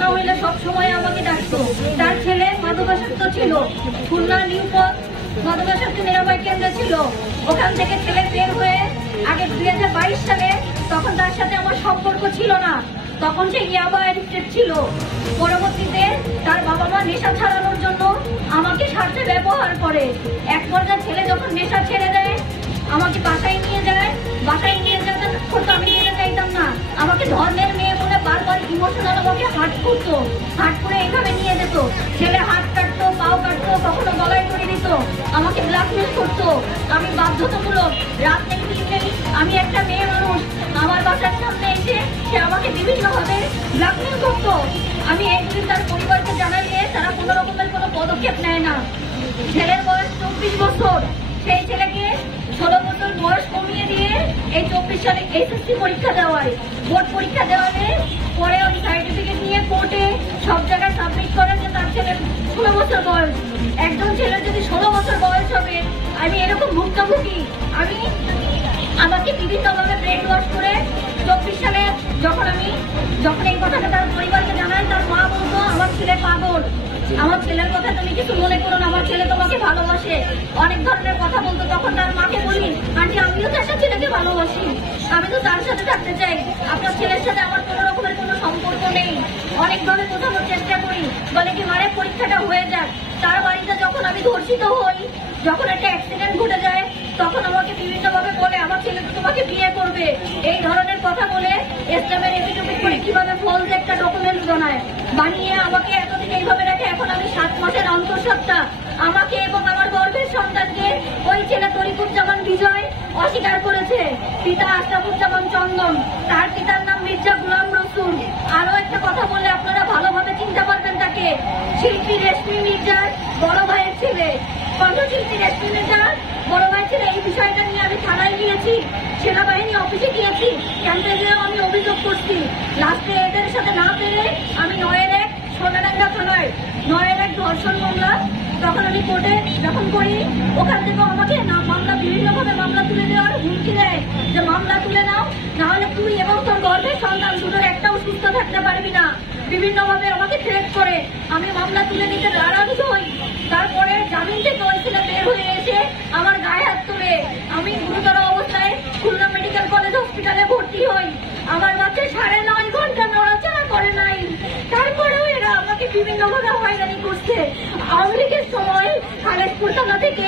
না হইলে সবসময় আমাকে ডাকতো। তার ছেলে মাদকাসক্ত ছিল, খুলনা নিউপথ মাদকাসক্ত নিরাময় কেন্দ্র ছিল। ওখান থেকে ছেলে বের হয়ে আগে 2022 সালে, তখন তার সাথে আমার সম্পর্ক ছিল না, তখন সে ইয়াবা অ্যাডিক্টেড ছিল। পরবর্তীতে তার বাবা মা নেশা ছাড়ানোর জন্য আমাকে স্বার্থে ব্যবহার করে। এক পর্যায়ে ছেলে যখন নেশা ছেড়ে দেয়, আমাকে বাসায় নিয়ে যায়। বাসায় নিয়ে যেতে করতো, আমি নিয়ে চাইতাম না। আমাকে ধর্মের মেয়ে বলে বারবার ইমোশনাল আমাকে হার্ট করতো, হার্ট করে এইভাবে নিয়ে যেত। ছেলে হাত কাটতো, পাও কাটতো, কখনো গলায় করে দিত, আমাকে ব্ল্যাকমেল করতো। আমি বাধ্যতামূলক রাত থেকে দিন, আমি একটা মেয়ে মানুষ, আমার বাসার সামনে এসে সে আমাকে বিভিন্নভাবে ব্ল্যাকমেল করতো। আমি একদিন তার পরিবারকে জানাইলে তারা কোনো রকমের কোনো পদক্ষেপ নেয় না। ছেলের বয়স 24 বছর, সেই ছেলেকে 16 বছর বয়স কমিয়ে দিয়ে এই 24 সালে SSC পরীক্ষা দেওয়ায়, বোর্ড পরীক্ষা দেওয়ালে পরে ওই সার্টিফিকেট নিয়ে কোর্টে সব জায়গায় সাবমিট করে যে তার ছেলের 16 বছর বয়স। একজন ছেলের যদি 16 বছর বয়স হবে, আমি এরকম ভুক্তভোগী। আমাকে বিভিন্নভাবে ব্রেন ওয়াশ করে 24 সালে যখন এই কথাটা তার পরিবারকে জানাই, তার মা বলতো আমার ছেলে পাগল, আমার ছেলের কথা তুমি কিছু মনে করো না, আমার ছেলে তোমাকে ভালোবাসে, অনেক ধরনের কথা বলতো। তখন তার মাকে বলি, আন্টি আমিও তো একটা ছেলেকে ভালোবাসি, আমি তো তার সাথে থাকতে চাই, আপনার ছেলের সাথে আমার কোনো রকমের কোনো সম্পর্ক নেই। অনেকভাবে বোঝানোর চেষ্টা করি, বলে কি মারে পরীক্ষাটা হয়ে যাক। তার বাড়িতে যখন আমি ধর্ষিত হই, যখন একটা অ্যাক্সিডেন্ট ঘটে যায়, তখন আমাকে বিভিন্নভাবে বলে আমার ছেলে তো তোমাকে বিয়ে করবে, এই ধরনের কথা বলে ইসলামের এপিটুপিট করে কিভাবে ফলস একটা ডকুমেন্ট বানিয়ে আমাকে এতদিন এইভাবে রাখে। এখন আমি 7 মাসের অন্তঃসত্ত্বা, আমাকে এবং আমার গর্ভের সন্তানকে ওই ছেলে তরিকুজ্জামান বিজয় অস্বীকার করেছে। পিতা আশরাফুজ্জামান চন্দন, তার পিতার নাম মির্জা গুলাম রসুল। আরো একটা কথা বললে আপনারা ভালোভাবে চিনতে পারবেন তাকে, শিল্পী রেশমি মির্জার বড় ভাইয়ের ছেলে, কণ্ঠশিল্পী রেশমি মির্জার বড় ভাইয়ের ছেলে। এই বিষয়টা নিয়ে আমি থানায় গিয়েছি, সেনাবাহিনী অফিসে গিয়েছি, ক্যাম্পে গিয়েও আমি অভিযোগ করছি। লাস্টে এদের সাথে না পেরে আমি 9-1 সোনাডাঙ্গা থানায় 9-1 ধর্ষণ মামলা তখন আমি কোর্টে যখন করি, ওখান থেকেও আমাকে মামলা বিভিন্নভাবে মামলা তুলে দেওয়ার হুমকি দেয় যে মামলা তুলে নাও, না হলে তুই এবং তোর গর্ভের সন্তান দুটোর একটাও সুস্থ থাকতে পারবি না। বিভিন্নভাবে আমাকে থ্রেট করে, আমি মামলা তুলে নিতে নারাজ হই। তারপরে জামিন থেকে ওই ছেলে বের হয়ে এসে আমার গায়ে হাত তুলে আমি গুরুতর অবস্থায় খুলনা মেডিকেল কলেজ হসপিটালে ভর্তি হই। আমার বাচ্চা 9.5 ঘন্টা নড়াচড়া করে নাই, তারপরেও এরা আমাকে বিভিন্নভাবে হয়রানি করছে। আওয়ামী লীগের সময় খালেদপুর থানা থেকে